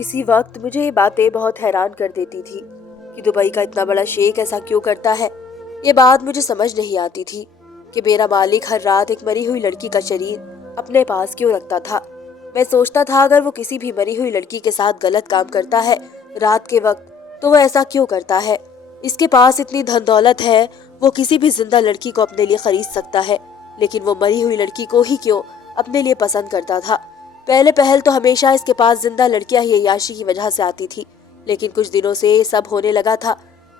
किसी वक्त मुझे ये बातें बहुत हैरान कर देती थी कि दुबई का इतना बड़ा शेख ऐसा क्यों करता है। ये बात मुझे समझ नहीं आती थी कि मेरा मालिक हर रात एक मरी हुई लड़की का शरीर अपने पास क्यों रखता था। मैं सोचता था अगर वो किसी भी मरी हुई लड़की के साथ गलत काम करता है रात के वक्त तो वो ऐसा क्यों करता है। इसके पास इतनी धन दौलत है, वो किसी भी जिंदा लड़की को अपने लिए खरीद सकता है, लेकिन वो मरी हुई लड़की को ही क्यों अपने लिए पसंद करता था। पहले पहल तो हमेशा इसके पास जिंदा लड़कियां ही अय्याशी की वजह से आती थी, लेकिन कुछ दिनों से ये सब होने लगा था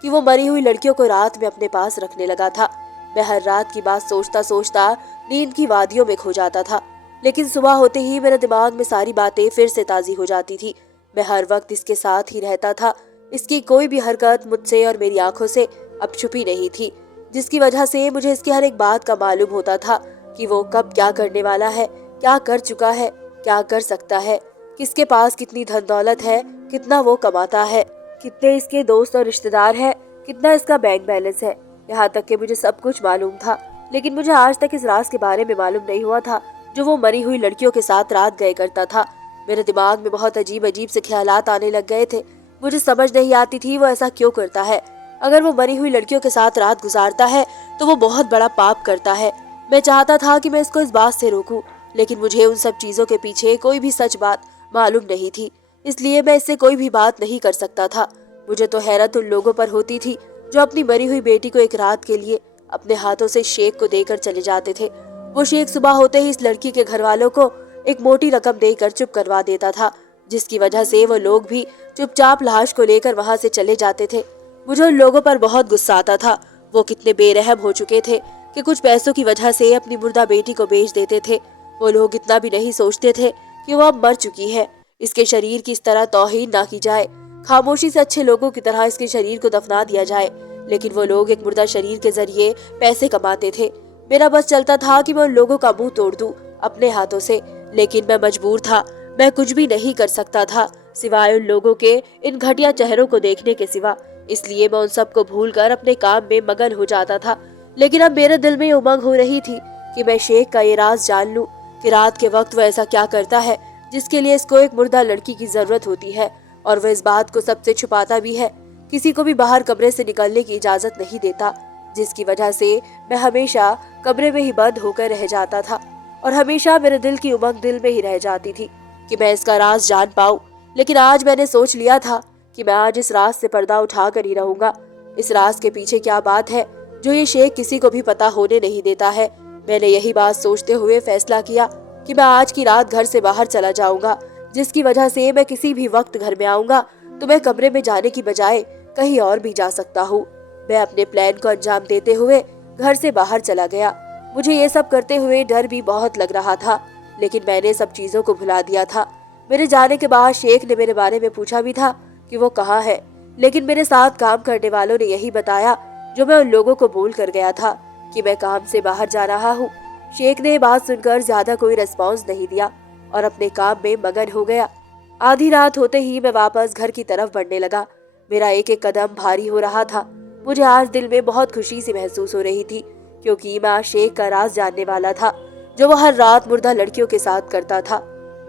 कि वो मरी हुई लड़कियों को रात में अपने पास रखने लगा था। मैं हर रात की बात सोचता सोचता नींद की वादियों में खो जाता था, लेकिन सुबह होते ही मेरे दिमाग में सारी बातें फिर से ताज़ी हो जाती थी। मैं हर वक्त इसके साथ ही रहता था। इसकी कोई भी हरकत मुझसे और मेरी आंखों से अब छुपी नहीं थी, जिसकी वजह से मुझे इसकी हर एक बात का मालूम होता था कि वो कब क्या करने वाला है, क्या कर चुका है, क्या कर सकता है, किसके पास कितनी धन दौलत है, कितना वो कमाता है, कितने इसके दोस्त और रिश्तेदार हैं, कितना इसका बैंक बैलेंस है। यहाँ तक कि मुझे सब कुछ मालूम था, लेकिन मुझे आज तक इस राज के बारे में मालूम नहीं हुआ था जो वो मरी हुई लड़कियों के साथ रात गए करता था। मेरे दिमाग में बहुत अजीब अजीब से ख्यालात आने लग गए थे। मुझे समझ नहीं आती थी वो ऐसा क्यों करता है। अगर वो मरी हुई लड़कियों के साथ रात गुजारता है तो वो बहुत बड़ा पाप करता है। मैं चाहता था कि मैं इसको इस बात से रोकूं, लेकिन मुझे उन सब चीजों के पीछे कोई भी सच बात मालूम नहीं थी, इसलिए मैं इससे कोई भी बात नहीं कर सकता था। मुझे तो हैरत उन लोगों पर होती थी जो अपनी मरी हुई बेटी को एक रात के लिए अपने हाथों से शेख को देकर चले जाते थे। वो शेख सुबह होते ही इस लड़की के घर वालों को एक मोटी रकम देकर चुप करवा देता था, जिसकी वजह से वो लोग भी चुपचाप लाश को लेकर वहां से चले जाते थे। मुझे उन लोगों पर बहुत गुस्सा आता था। वो कितने बेरहम हो चुके थे कि कुछ पैसों की वजह से अपनी मुर्दा बेटी को बेच देते थे। वो लोग इतना भी नहीं सोचते थे कि वो अब मर चुकी है, इसके शरीर की इस तरह तौहीन ना की जाए। खामोशी से अच्छे लोगों की तरह इसके शरीर को दफना दिया जाए, लेकिन वो लोग एक मुर्दा शरीर के जरिए पैसे कमाते थे। मेरा बस चलता था कि मैं उन लोगों का मुंह तोड़ दूं अपने हाथों से, लेकिन मैं मजबूर था। मैं कुछ भी नहीं कर सकता था सिवाय उन लोगों के इन घटिया चेहरों को देखने के सिवा। इसलिए मैं उन सब को भूलकर अपने काम में मगन हो जाता था। लेकिन अब मेरे दिल में उमंग हो रही थी कि मैं शेख का ये राज जान लूं कि रात के वक्त वो ऐसा क्या करता है जिसके लिए इसको एक मुर्दा लड़की की जरूरत होती है, और वह इस बात को सबसे छुपाता भी है। किसी को भी बाहर कमरे से निकलने की इजाजत नहीं देता, जिसकी वजह से मैं हमेशा कमरे में ही बंद होकर रह जाता था, और हमेशा मेरे दिल की उमंग दिल में ही रह जाती थी कि मैं इसका राज जान पाऊं। लेकिन आज मैंने सोच लिया था कि मैं आज इस राज से पर्दा उठा कर ही रहूंगा। इस राज के पीछे क्या बात है जो ये शेख किसी को भी पता होने नहीं देता है। मैंने यही बात सोचते हुए फैसला किया कि मैं आज की रात घर से बाहर चला जाऊंगा, जिसकी वजह से मैं किसी भी वक्त घर में आऊंगा तो मैं कमरे में जाने की बजाय कहीं और भी जा सकता हूँ। मैं अपने प्लान को अंजाम देते हुए घर से बाहर चला गया। मुझे ये सब करते हुए डर भी बहुत लग रहा था, लेकिन मैंने सब चीजों को भुला दिया था। मेरे जाने के बाद शेख ने मेरे बारे में पूछा भी था कि वो कहाँ है, लेकिन मेरे साथ काम करने वालों ने यही बताया जो मैं उन लोगों को बोल कर गया था कि मैं काम से बाहर जा रहा हूँ। शेख ने ये बात सुनकर ज्यादा कोई रिस्पॉन्स नहीं दिया और अपने काम में मगन हो गया। आधी रात होते ही मैं वापस घर की तरफ बढ़ने लगा। मेरा एक एक कदम भारी हो रहा था। मुझे आज दिल में बहुत खुशी सी महसूस हो रही थी, क्योंकि मैं आज शेख का राज जानने वाला था जो वह हर रात मुर्दा लड़कियों के साथ करता था।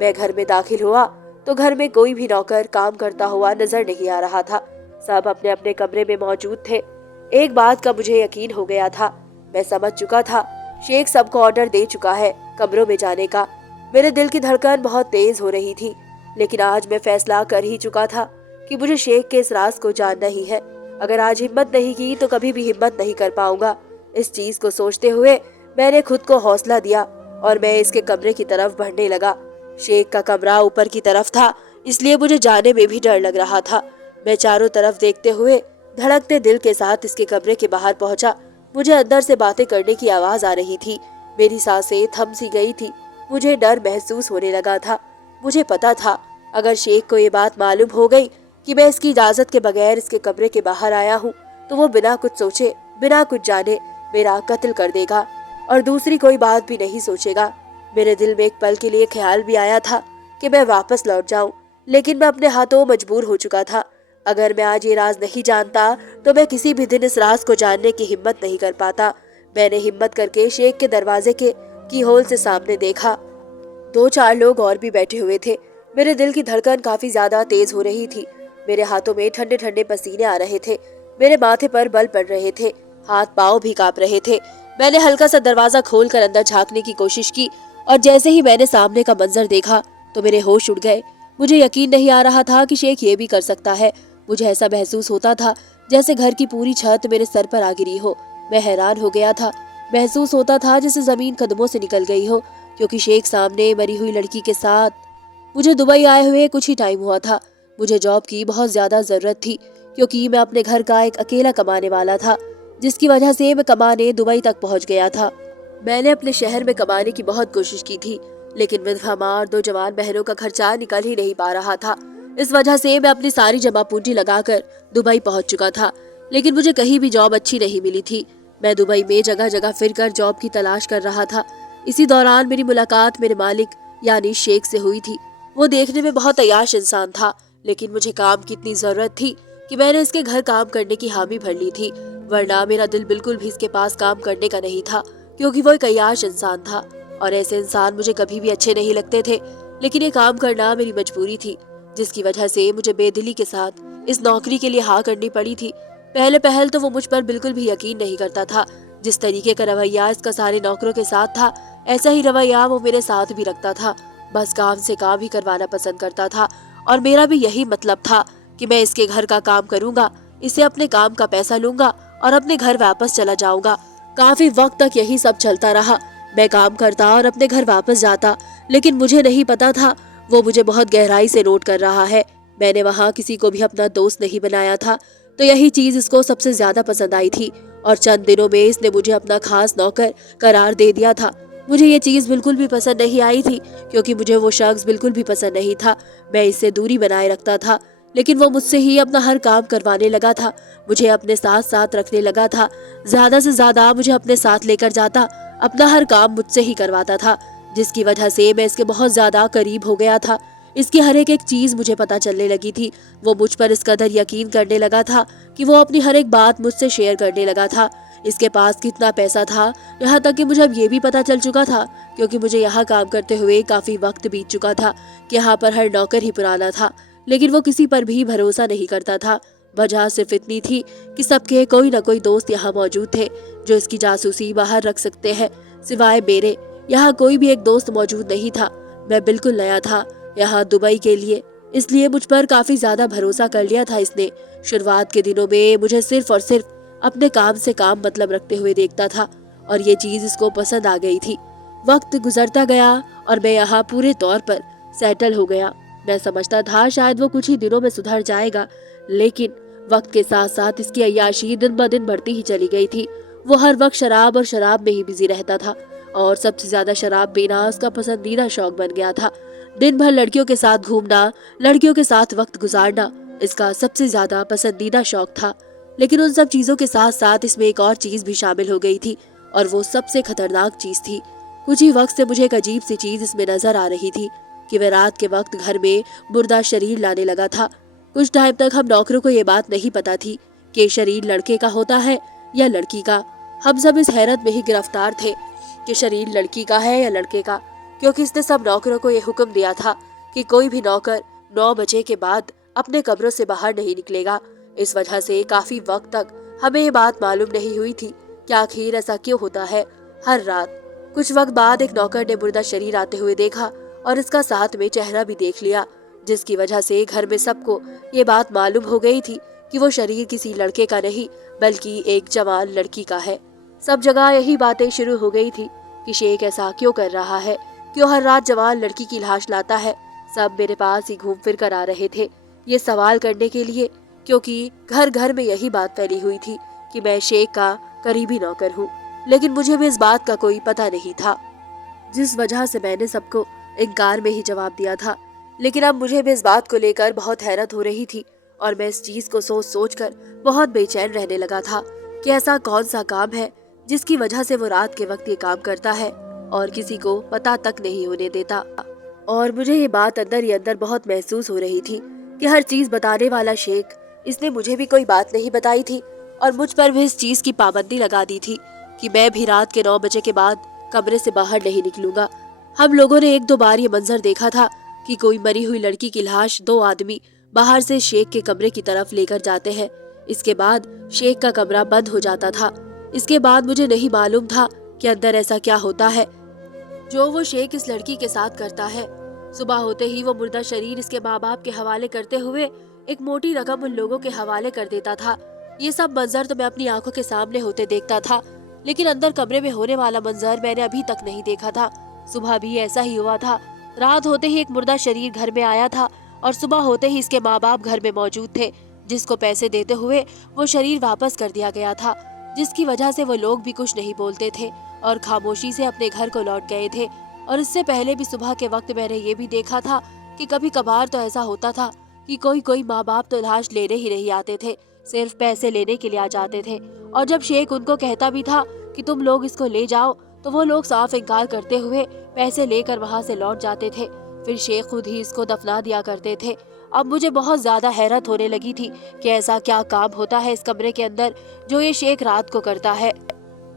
मैं घर में दाखिल हुआ तो घर में कोई भी नौकर काम करता हुआ नजर नहीं आ रहा था। सब अपने अपने कमरे में मौजूद थे। एक बात का मुझे यकीन हो गया था, मैं समझ चुका था शेख सबको ऑर्डर दे चुका है कमरों में जाने का। मेरे दिल की धड़कन बहुत तेज हो रही थी, लेकिन आज मैं फैसला कर ही चुका था कि मुझे शेख के इस राज को जानना ही है। अगर आज हिम्मत नहीं की तो कभी भी हिम्मत नहीं कर पाऊंगा। इस चीज को सोचते हुए मैंने खुद को हौसला दिया और मैं इसके कमरे की तरफ बढ़ने लगा। शेख का कमरा ऊपर की तरफ था, इसलिए मुझे जाने में भी डर लग रहा था। मैं चारों तरफ देखते हुए धड़कते दिल के साथ इसके कमरे के बाहर पहुंचा। मुझे अंदर से बातें करने की आवाज आ रही थी। मेरी सांसें थम सी गई थी। मुझे डर महसूस होने लगा था। मुझे पता था अगर शेख को ये बात मालूम हो गई कि मैं इसकी इजाजत के बगैर इसके कमरे के बाहर आया हूँ तो वो बिना कुछ सोचे बिना कुछ जाने मेरा कत्ल कर देगा और दूसरी कोई बात भी नहीं सोचेगा। मेरे दिल में एक पल के लिए ख्याल भी आया था कि मैं वापस लौट जाऊं, लेकिन मैं अपने हाथों मजबूर हो चुका था। अगर मैं आज ये राज नहीं जानता तो मैं किसी भी दिन इस राज को जानने की हिम्मत नहीं कर पाता। मैंने हिम्मत करके शेख के दरवाजे के की होल से सामने देखा। 2-4 लोग और भी बैठे हुए थे। मेरे दिल की धड़कन काफी ज्यादा तेज हो रही थी। मेरे हाथों में ठंडे ठंडे पसीने आ रहे थे, मेरे माथे पर बल पड़ रहे थे, हाथ पांव भी कांप रहे थे। मैंने हल्का सा दरवाजा खोलकर अंदर झांकने की कोशिश की और जैसे ही मैंने सामने का मंजर देखा तो मेरे होश उड़ गए। मुझे यकीन नहीं आ रहा था कि शेख ये भी कर सकता है। मुझे ऐसा महसूस होता था जैसे घर की पूरी छत मेरे सर पर आ गिरी हो। मैं हैरान हो गया था। महसूस होता था जैसे जमीन कदमों से निकल गई हो, क्योंकि शेख सामने मरी हुई लड़की के साथ। मुझे दुबई आए हुए कुछ ही टाइम हुआ था। मुझे जॉब की बहुत ज्यादा जरूरत थी, क्योंकि मैं अपने घर का एक अकेला कमाने वाला था, जिसकी वजह से मैं कमाने दुबई तक पहुंच गया था। मैंने अपने शहर में कमाने की बहुत कोशिश की थी, लेकिन विधवा माँ और 2 जवान बहनों का खर्चा निकल ही नहीं पा रहा था। इस वजह से मैं अपनी सारी जमा पूंजी लगाकर दुबई पहुंच चुका था, लेकिन मुझे कहीं भी जॉब अच्छी नहीं मिली थी। मैं दुबई में जगह जगह फिरकर जॉब की तलाश कर रहा था। इसी दौरान मेरी मुलाकात मेरे मालिक यानी शेख से हुई थी। वो देखने में बहुत अय्याश इंसान था, लेकिन मुझे काम की इतनी जरूरत थी कि मैंने इसके घर काम करने की हामी भर ली थी, वरना मेरा दिल बिल्कुल भी इसके पास काम करने का नहीं था, क्योंकि वो एक अय्याश इंसान था और ऐसे इंसान मुझे कभी भी अच्छे नहीं लगते थे। लेकिन ये काम करना मेरी मजबूरी थी, जिसकी वजह से मुझे बेदिली के साथ इस नौकरी के लिए हाँ करनी पड़ी थी। पहले पहल तो वो मुझ पर बिल्कुल भी यकीन नहीं करता था। जिस तरीके का रवैया इसका सारे नौकरों के साथ था, ऐसा ही रवैया वो मेरे साथ भी रखता था। बस काम से काम ही करवाना पसंद करता था और मेरा भी यही मतलब था कि मैं इसके घर का काम करूंगा, इसे अपने काम का पैसा लूंगा और अपने घर वापस चला जाऊंगा। काफी वक्त तक यही सब चलता रहा। मैं काम करता और अपने घर वापस जाता, लेकिन मुझे नहीं पता था वो मुझे बहुत गहराई से नोट कर रहा है। मैंने वहाँ किसी को भी अपना दोस्त नहीं बनाया था, तो यही चीज इसको सबसे ज्यादा पसंद आई थी और चंद दिनों में इसने मुझे अपना खास नौकर करार दे दिया था। मुझे ये चीज बिल्कुल भी पसंद नहीं आई थी, क्योंकि मुझे वो शख्स बिल्कुल भी पसंद नहीं था। मैं इससे दूरी बनाए रखता था, लेकिन वो मुझसे ही अपना हर काम करवाने लगा था, मुझे अपने साथ साथ रखने लगा था, ज्यादा से ज्यादा मुझे अपने साथ लेकर जाता, अपना हर काम मुझसे ही करवाता था, जिसकी वजह से मैं इसके बहुत ज्यादा करीब हो गया था। इसकी हर एक चीज मुझे पता चलने लगी थी। वो मुझ पर इस कदर यकीन करने लगा था कि वो अपनी हर एक बात मुझसे शेयर करने लगा था। इसके पास कितना पैसा था, यहाँ तक कि मुझे अब ये भी पता चल चुका था, क्योंकि मुझे यहाँ काम करते हुए काफी वक्त बीत चुका था, कि यहाँ पर हर नौकर ही पुराना था, लेकिन वो किसी पर भी भरोसा नहीं करता था। वजह सिर्फ इतनी थी कि सबके कोई न कोई दोस्त यहाँ मौजूद थे जो इसकी जासूसी बाहर रख सकते हैं। सिवाय मेरे यहाँ कोई भी एक दोस्त मौजूद नहीं था। मैं बिल्कुल नया था यहाँ दुबई के लिए, इसलिए मुझ पर काफी ज्यादा भरोसा कर लिया था इसने। शुरुआत के दिनों में मुझे सिर्फ और सिर्फ अपने काम से काम मतलब रखते हुए देखता था और ये चीज इसको पसंद आ गई थी। वक्त गुजरता गया और मैं यहाँ पूरे तौर पर सेटल हो गया। मैं समझता था शायद वो कुछ ही दिनों में सुधर जाएगा, लेकिन वक्त के साथ साथ इसकी अय्याशी दिन ब दिन बढ़ती ही चली गई थी। वो हर वक्त शराब और शराब में ही बिजी रहता था और सबसे ज्यादा शराब पीना उसका पसंदीदा शौक बन गया था। दिन भर लड़कियों के साथ घूमना, लड़कियों के साथ वक्त गुजारना इसका सबसे ज्यादा पसंदीदा शौक था। लेकिन उन सब चीजों के साथ साथ इसमें एक और चीज भी शामिल हो गई थी, और वो सबसे खतरनाक चीज थी। कुछ ही वक्त से मुझे एक अजीब सी चीज इसमें नजर आ रही थी कि वह रात के वक्त घर में मुर्दा शरीर लाने लगा था। कुछ टाइम तक हम नौकरों को ये बात नहीं पता थी कि शरीर लड़के का होता है या लड़की का। हम सब इस हैरत में ही गिरफ्तार थे कि शरीर लड़की का है या लड़के का, क्योंकि इसने सब नौकरों को ये हुक्म दिया था कि कोई भी नौकर 9 बजे के बाद अपने कमरों से बाहर नहीं निकलेगा। इस वजह से काफी वक्त तक हमें ये बात मालूम नहीं हुई थी कि आखिर ऐसा क्यों होता है। हर रात कुछ वक्त बाद एक नौकर ने मुर्दा शरीर आते हुए देखा और इसका साथ में चेहरा भी देख लिया, जिसकी वजह से घर में सबको ये बात मालूम हो गई थी कि वो शरीर किसी लड़के का नहीं बल्कि एक जवान लड़की का है। सब जगह यही बातें शुरू हो गई थी कि शेख ऐसा क्यों कर रहा है, क्यों हर रात जवान लड़की की लाश लाता है। सब मेरे पास ही घूम फिर कर आ रहे थे ये सवाल करने के लिए, क्योंकि घर घर में यही बात फैली हुई थी कि मैं शेख का करीबी नौकर हूँ। लेकिन मुझे भी इस बात का कोई पता नहीं था, जिस वजह से मैंने सबको इनकार में ही जवाब दिया था। लेकिन अब मुझे भी इस बात को लेकर बहुत हैरत हो रही थी और मैं इस चीज को सोच सोच कर बहुत बेचैन रहने लगा था कि ऐसा कौन सा काम है जिसकी वजह से वो रात के वक्त ये काम करता है और किसी को पता तक नहीं होने देता। और मुझे ये बात अंदर ही अंदर बहुत महसूस हो रही थी कि हर चीज बताने वाला शेख, इसने मुझे भी कोई बात नहीं बताई थी और मुझ पर भी इस चीज की पाबंदी लगा दी थी कि मैं भी रात के 9 बजे के बाद कमरे से बाहर नहीं निकलूंगा। हम लोगों ने 1-2 बार ये मंजर देखा था کہ कोई मरी हुई लड़की की लाश 2 आदमी बाहर से शेख के कमरे की तरफ लेकर जाते हैं। इसके बाद शेख का कमरा बंद हो जाता था। इसके बाद मुझे नहीं मालूम था कि अंदर ऐसा क्या होता है जो वो शेख इस लड़की के साथ करता है। सुबह होते ही वो मुर्दा शरीर इसके माँ बाप के हवाले करते हुए एक मोटी रकम उन लोगों के हवाले कर देता था। ये सब मंजर तो मैं अपनी आंखों के सामने होते देखता था, लेकिन अंदर कमरे में होने वाला मंजर मैंने अभी तक नहीं देखा था। सुबह भी ऐसा ही हुआ था। रात होते ही एक मुर्दा शरीर घर में आया था और सुबह होते ही इसके माँ बाप घर में मौजूद थे, जिसको पैसे देते हुए वो शरीर वापस कर दिया गया था, जिसकी वजह से वो लोग भी कुछ नहीं बोलते थे और खामोशी से अपने घर को लौट गए थे। और इससे पहले भी सुबह के वक्त मैंने ये भी देखा था कि कभी कभार तो ऐसा होता था कि कोई माँ बाप तो लाश लेने ही नहीं आते थे, सिर्फ पैसे लेने के लिए आ जाते थे। और जब शेख उनको कहता भी था कि तुम लोग इसको ले जाओ, तो वो लोग साफ इनकार करते हुए पैसे लेकर वहाँ से लौट जाते थे। फिर शेख खुद ही इसको दफना दिया करते थे। अब मुझे बहुत ज्यादा हैरत होने लगी थी कि ऐसा क्या काम होता है इस कमरे के अंदर जो ये शेख रात को करता है।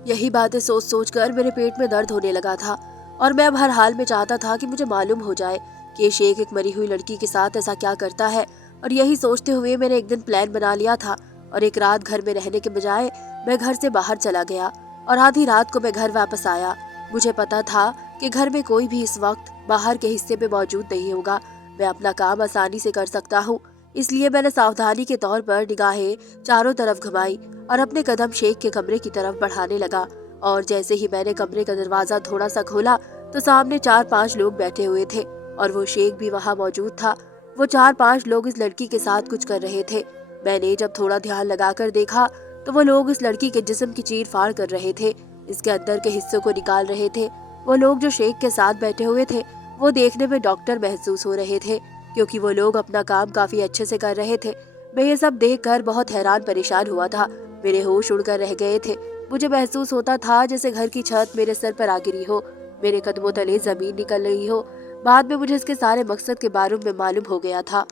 यही बातें सोच सोच कर मेरे पेट में दर्द होने लगा था और मैं अब हर हाल में चाहता था कि मुझे मालूम हो जाए कि ये शेख एक मरी हुई लड़की के साथ ऐसा क्या करता है। और यही सोचते हुए मैंने एक दिन प्लान बना लिया था और एक रात घर में रहने के बजाय मैं घर से बाहर चला गया और आधी रात को मैं घर वापस आया। मुझे पता था कि घर में कोई भी इस वक्त बाहर के हिस्से में मौजूद नहीं होगा, मैं अपना काम आसानी से कर सकता हूँ। इसलिए मैंने सावधानी के तौर पर निगाहें चारों तरफ घुमाई और अपने कदम शेख के कमरे की तरफ बढ़ाने लगा। और जैसे ही मैंने कमरे का दरवाजा थोड़ा सा खोला तो सामने 4-5 लोग बैठे हुए थे और वो शेख भी वहाँ मौजूद था। वो 4-5 लोग इस लड़की के साथ कुछ कर रहे थे। मैंने जब थोड़ा ध्यान लगाकर देखा तो वो लोग इस लड़की के जिस्म की चीर फाड़ कर रहे थे, इसके अंदर के हिस्सों को निकाल रहे थे। वो लोग जो शेख के साथ बैठे हुए थे वो देखने में डॉक्टर महसूस हो रहे थे, क्योंकि वो लोग अपना काम काफी अच्छे से कर रहे थे। मैं ये सब देखकर बहुत हैरान परेशान हुआ था। मेरे होश उड़कर रह गए थे। मुझे महसूस होता था जैसे घर की छत मेरे सर पर आ गिरी हो, मेरे कदमों तले जमीन निकल रही हो। बाद में मुझे इसके सारे मकसद के बारे में मालूम हो गया था।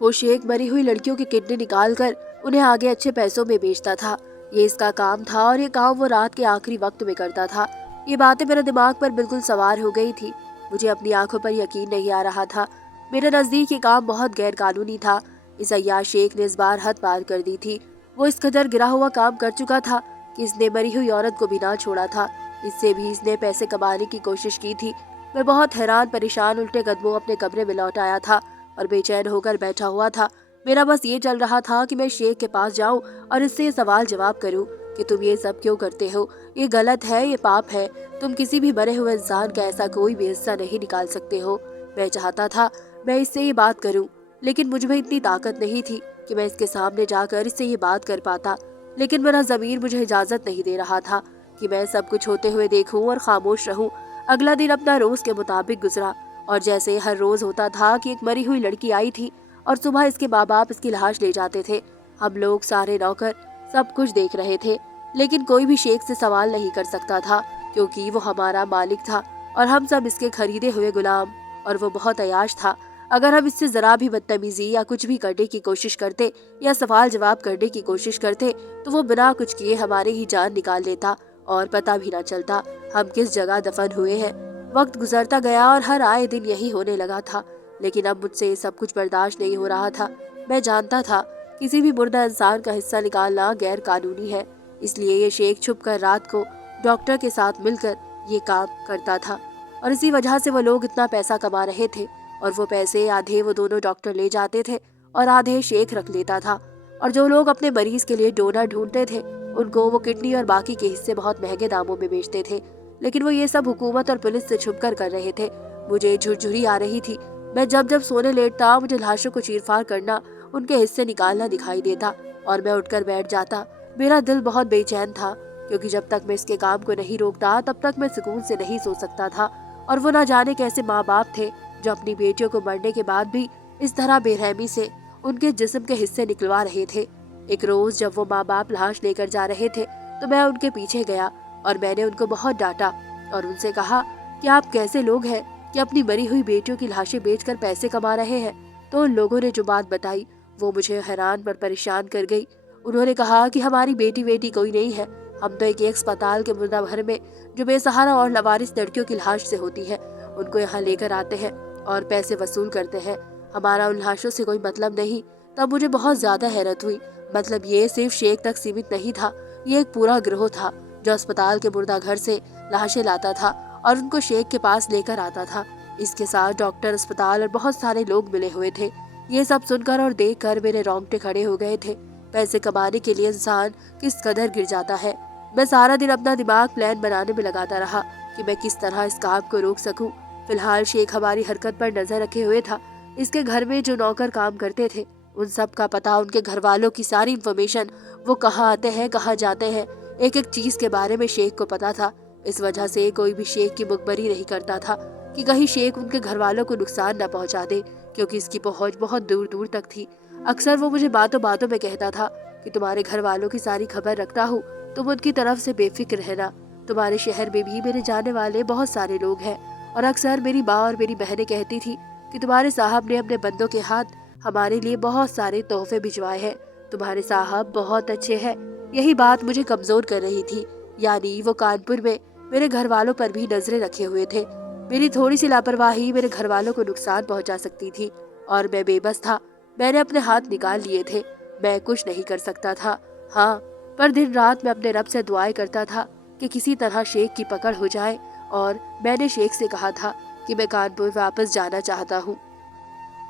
वो शेख मरी हुई लड़कियों की किडनी निकाल कर उन्हें आगे अच्छे पैसों में बेचता था। ये इसका काम था और ये काम वो रात के आखिरी वक्त में करता था। ये बातें मेरे दिमाग पर बिल्कुल सवार हो गई थी। मुझे अपनी आंखों पर यकीन नहीं आ रहा था। मेरे नजदीक ये काम बहुत गैर कानूनी था। इस अय्याश शेख ने इस बार हद पार कर दी थी। वो इस कदर गिरा हुआ काम कर चुका था कि इसने मरी हुई औरत को भी ना छोड़ा था। इससे भी इसने पैसे कमाने की कोशिश की थी। मैं बहुत हैरान परेशान उल्टे कदमों अपने कमरे में लौट आया था और बेचैन होकर बैठा हुआ था। मेरा बस ये चल रहा था कि मैं शेख के पास जाऊं और इससे ये सवाल जवाब करूं कि तुम ये सब क्यों करते हो, ये गलत है, ये पाप है, तुम किसी भी मरे हुए इंसान का ऐसा कोई भी हिस्सा नहीं निकाल सकते हो। मैं चाहता था मैं इससे ये बात करूं, लेकिन मुझ में इतनी ताकत नहीं थी कि मैं इसके सामने जाकर इससे ये बात कर पाता। लेकिन मेरा ज़मीर मुझे इजाज़त नहीं दे रहा था कि मैं सब कुछ होते हुए देखूं और खामोश रहूं। अगला दिन अपना रोज के मुताबिक गुजरा और जैसे हर रोज होता था कि एक मरी हुई लड़की आई थी और सुबह इसके माँ बाप इसकी लाश ले जाते थे। हम लोग सारे नौकर सब कुछ देख रहे थे, लेकिन कोई भी शेख से सवाल नहीं कर सकता था क्योंकि वो हमारा मालिक था और हम सब इसके खरीदे हुए गुलाम। और वो बहुत अयाश था। अगर हम इससे जरा भी बदतमीजी या कुछ भी करने की कोशिश करते या सवाल जवाब करने की कोशिश करते तो वो बिना कुछ किए हमारी ही जान निकाल लेता और पता भी ना चलता हम किस जगह दफन हुए हैं। वक्त गुजरता गया और हर आए दिन यही होने लगा था, लेकिन अब मुझसे सब कुछ बर्दाश्त नहीं हो रहा था। मैं जानता था किसी भी मुर्दा इंसान का हिस्सा निकालना गैर कानूनी है, इसलिए ये शेख छुप कर रात को डॉक्टर के साथ मिलकर ये काम करता था और इसी वजह से वो लोग इतना पैसा कमा रहे थे। और वो पैसे आधे वो दोनों डॉक्टर ले जाते थे और आधे शेख रख लेता था। और जो लोग अपने मरीज के लिए डोनर ढूंढते थे उनको वो किडनी और बाकी के हिस्से बहुत महंगे दामों में बेचते थे, लेकिन वो ये सब हुकूमत और पुलिस से छुप कर रहे थे। मुझे झुरझुरी आ रही थी। मैं जब जब सोने लेटता मुझे लाशों को चीरफाड़ करना, उनके हिस्से निकालना दिखाई देता और मैं उठकर बैठ जाता। मेरा दिल बहुत बेचैन था क्योंकि जब तक मैं इसके काम को नहीं रोकता तब तक मैं सुकून से नहीं सो सकता था। और वो ना जाने कैसे माँ बाप थे जो अपनी बेटियों को मरने के बाद भी इस तरह बेरहमी से उनके जिस्म के हिस्से निकलवा रहे थे। एक रोज जब वो माँ बाप लाश लेकर जा रहे थे तो मैं उनके पीछे गया और मैंने उनको बहुत डांटा और उनसे कहा कि आप कैसे लोग हैं कि अपनी मरी हुई बेटियों की लाशें बेचकर पैसे कमा रहे हैं। तो उन लोगों ने जो बात बताई वो मुझे हैरान पर परेशान कर गई। उन्होंने कहा कि हमारी बेटी कोई नहीं है, हम तो एक अस्पताल के मुर्दा भर में जो बेसहारा और लवारिस लड़कियों की लाश से होती है उनको यहाँ लेकर आते हैं और पैसे वसूल करते हैं। हमारा उन लाशों से कोई मतलब नहीं। तब मुझे बहुत ज्यादा हैरत हुई। मतलब ये सिर्फ शेख तक सीमित नहीं था, ये एक पूरा गिरोह था जो अस्पताल के मुर्दा घर से लाशें लाता था और उनको शेख के पास लेकर आता था। इसके साथ डॉक्टर, अस्पताल और बहुत सारे लोग मिले हुए थे। ये सब सुनकर और देखकर मेरे रोंगटे खड़े हो गए थे। पैसे कमाने के लिए इंसान किस कदर गिर जाता है। मैं सारा दिन अपना दिमाग प्लान बनाने में लगाता रहा कि मैं किस तरह इस काम को रोक सकूं। फिलहाल शेख हमारी हरकत पर नजर रखे हुए था। इसके घर में जो नौकर काम करते थे उन सब का पता, उनके घर वालों की सारी इंफॉर्मेशन, वो कहाँ आते हैं, कहाँ जाते हैं, एक एक चीज के बारे में शेख को पता था। इस वजह से कोई भी शेख की मुखबरी नहीं करता था कि कहीं शेख उनके घर वालों को नुकसान न पहुंचा दे, क्योंकि इसकी पहुंच बहुत दूर दूर तक थी। अक्सर वो मुझे बातों बातों में कहता था कि तुम्हारे घर वालों की सारी खबर रखता हूँ, तुम उनकी तरफ से बेफिक्र रहना। तुम्हारे शहर में भी मेरे जाने वाले बहुत सारे लोग हैं। और अक्सर मेरी माँ और मेरी बहनें कहती थी कि तुम्हारे साहब ने अपने बंदों के हाथ हमारे लिए बहुत सारे तोहफे भिजवाए हैं। तुम्हारे साहब बहुत अच्छे हैं। यही बात मुझे कमजोर कर रही थी। यानी वो कानपुर में मेरे घर वालों पर भी नजरें रखे हुए थे। मेरी थोड़ी सी लापरवाही मेरे घर वालों को नुकसान पहुंचा सकती थी और मैं बेबस था। मैंने अपने हाथ निकाल लिए थे। मैं कुछ नहीं कर सकता था। हाँ, पर दिन रात मैं अपने रब से दुआएं करता था कि किसी तरह शेख की पकड़ हो जाए। और मैंने शेख से कहा था कि मैं कानपुर वापस जाना चाहता हूँ।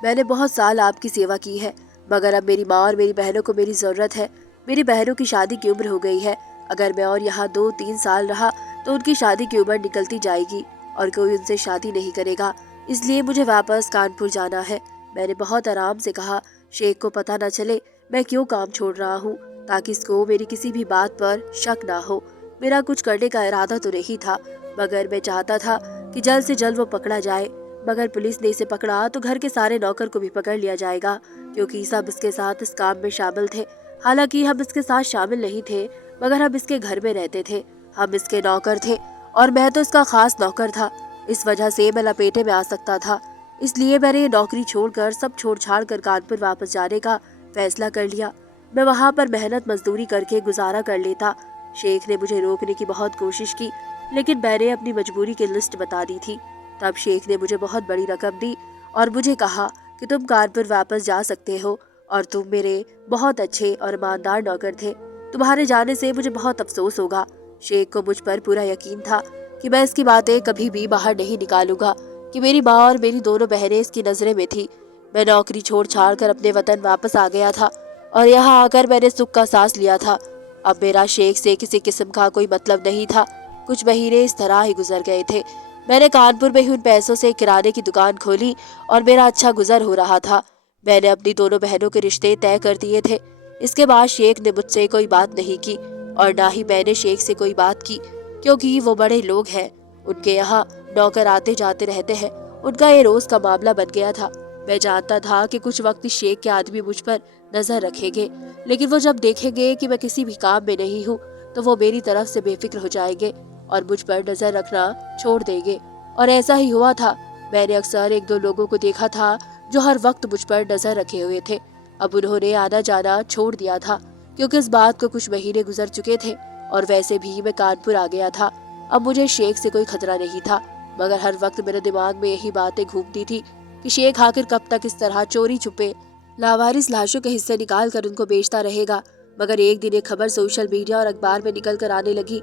मैंने बहुत साल आपकी सेवा की है, मगर अब मेरी माँ और मेरी बहनों को मेरी जरूरत है। मेरी बहनों की शादी की उम्र हो गई है। अगर मैं और यहाँ 2-3 साल रहा तो उनकी शादी की उम्र निकलती जाएगी और कोई उनसे शादी नहीं करेगा। इसलिए मुझे वापस कानपुर जाना है। मैंने बहुत आराम से कहा, शेख को पता न चले मैं क्यों काम छोड़ रहा हूँ, ताकि इसको मेरी किसी भी बात पर शक ना हो। मेरा कुछ करने का इरादा तो नहीं था, मगर मैं चाहता था कि जल्द से जल्द वो पकड़ा जाए। मगर पुलिस ने इसे पकड़ा तो घर के सारे नौकर को भी पकड़ लिया जाएगा, क्योंकि सब इसके साथ इस काम में शामिल थे। हालांकि हम इसके साथ शामिल नहीं थे, मगर हम इसके घर में रहते थे। हम इसके नौकर थे और मैं तो इसका खास नौकर था। इस वजह से मैं लपेटे में आ सकता था। इसलिए मैंने ये नौकरी छोड़कर, सब छोड़ छाड़ कर कानपुर वापस जाने का फैसला कर लिया। मैं वहाँ पर मेहनत मजदूरी करके गुजारा कर लेता। शेख ने मुझे रोकने की बहुत कोशिश की, लेकिन मैंने अपनी मजबूरी की लिस्ट बता दी थी। तब शेख ने मुझे बहुत बड़ी रकम दी और मुझे कहा कि तुम कानपुर वापस जा सकते हो और तुम मेरे बहुत अच्छे और ईमानदार नौकर थे। तुम्हारे जाने से मुझे बहुत अफसोस होगा। शेख को मुझ पर पूरा यकीन था कि मैं इसकी बातें कभी भी बाहर नहीं निकालूंगा, कि मेरी माँ और मेरी दोनों बहनें इसकी नजरें में थी। मैं नौकरी छोड़ छाड़ कर अपने वतन वापस आ गया था और यहाँ आकर मैंने सुख का सांस लिया था। अब मेरा शेख से किसी किस्म का कोई मतलब नहीं था। कुछ महीने इस तरह ही गुजर गए थे। मैंने कानपुर में ही उन पैसों से किराने की दुकान खोली और मेरा अच्छा गुजर हो रहा था। मैंने अपनी दोनों बहनों के रिश्ते तय कर दिए थे। इसके बाद शेख ने मुझसे कोई बात नहीं की और ना ही मैंने शेख से कोई बात की, क्योंकि वो बड़े लोग हैं। उनके यहाँ नौकर आते जाते रहते हैं। उनका ये रोज का मामला बन गया था। मैं जानता था कि कुछ वक्त शेख के आदमी मुझ पर नजर रखेंगे, लेकिन वो जब देखेंगे कि मैं किसी भी काम में नहीं हूँ तो वो मेरी तरफ से बेफिक्र हो जाएंगे और मुझ पर नजर रखना छोड़ देंगे। और ऐसा ही हुआ था। मैंने अक्सर 1-2 लोगों को देखा था जो हर वक्त मुझ पर नजर रखे हुए थे। अब उन्होंने आना जाना छोड़ दिया था, क्योंकि इस बात को कुछ महीने गुजर चुके थे और वैसे भी मैं कानपुर आ गया था। अब मुझे शेख से कोई खतरा नहीं था, मगर हर वक्त मेरे दिमाग में यही बातें घूमती थी कि शेख आखिर कब तक इस तरह चोरी छुपे लावारिस लाशों के हिस्से निकाल कर उनको बेचता रहेगा। मगर एक दिन एक खबर सोशल मीडिया और अखबार में निकल कर आने लगी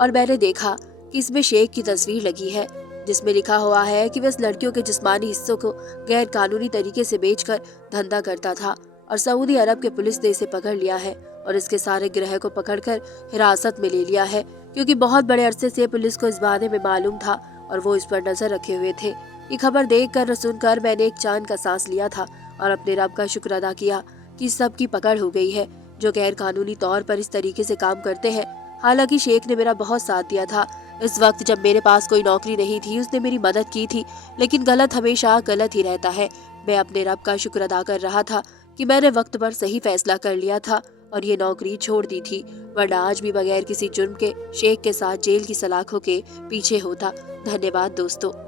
और मैंने देखा कि इसमें शेख की तस्वीर लगी है, जिसमें लिखा हुआ है कि वह इस लड़कियों के जिस्मानी हिस्सों को गैर कानूनी तरीके से बेचकर धंधा करता था और सऊदी अरब के पुलिस ने इसे पकड़ लिया है और इसके सारे गिरोह को पकड़कर हिरासत में ले लिया है, क्योंकि बहुत बड़े अरसे से पुलिस को इस बारे में मालूम था और वो इस पर नजर रखे हुए थे। ये खबर देखकर और सुनकर मैंने एक चैन का सांस लिया था और अपने रब का शुक्र अदा किया कि सबकी पकड़ हो गई है जो गैर कानूनी तौर पर इस तरीके से काम करते हैं। हालांकि शेख ने मेरा बहुत साथ दिया था। इस वक्त जब मेरे पास कोई नौकरी नहीं थी उसने मेरी मदद की थी, लेकिन गलत हमेशा गलत ही रहता है। मैं अपने रब का शुक्र अदा कर रहा था कि मैंने वक्त पर सही फैसला कर लिया था और ये नौकरी छोड़ दी थी, वरना आज भी बगैर किसी जुर्म के शेख के साथ जेल की सलाखों के पीछे होता। धन्यवाद दोस्तों।